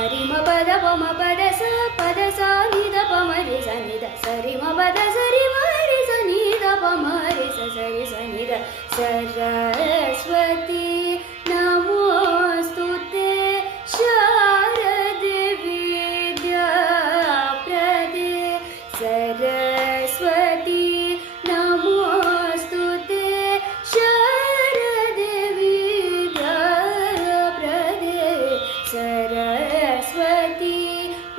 सारि म पद प म पद सा नि द प म रे सा नि द सरि म पद सरि म रे सा नि द प म रे सा सरि सा नि द सरस्वती नमोस्तुते शारदे विद्याप्रदे सरस्वती नमोस्तुते शारदे विद्याप्रदे सरस्वती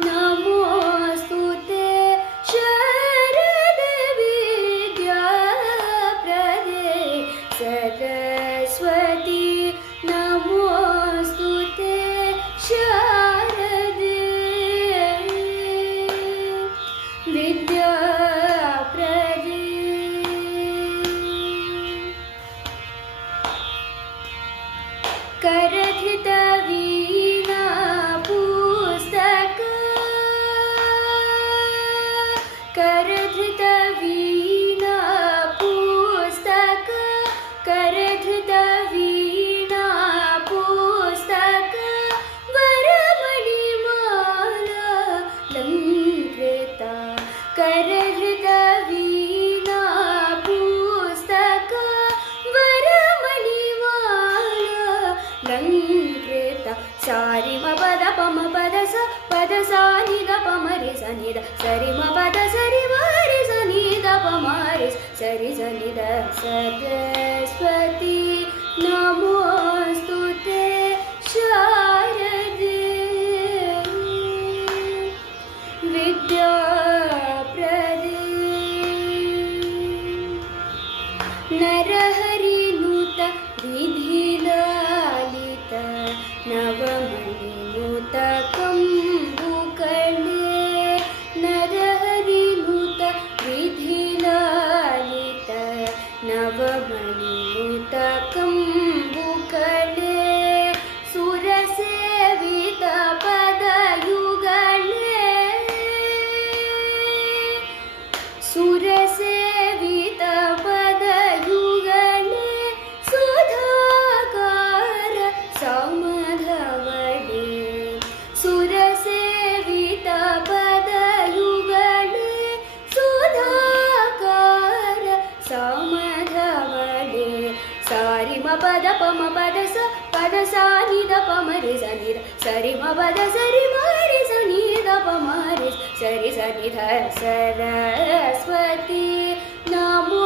नमोस्तुते शारदे विद्याप्रदे सरस्वती नमोस्तुते शारदे विद्याप्रदे करधित वीणा पुस्तक करधित वीणा पुस्तक करधित वीणा पुस्तक वरमणिमाला लङ्कृता करधित वीणा पुस्तक वरमणिमाला लङ्कृता सारि म पद प म पद सा नि द प म रे सा नि द सरि म पद सरि म रे सा नि द प म रे सरि सा नि द सरस्वती नमोस्तुते शारदे विद्याप्रदे नरहरिनुत विधिलालित नवमणिनुत कम्बुकर्णे नरहरिनुत विधिलालित नवमणिनुत कम्बुकर्णे सुरसेवित पदयुगणे सुरसेवित पदयुगणे सुधाकर समधवडे सुरसेवित पदयुगणे सुधाकर समधवडे सारि म पद प म पद सा नि द प म रे सा नि द सरि म पद सरि म रे सा नि द प म रे सरि सा नि ध सरस्वती नमो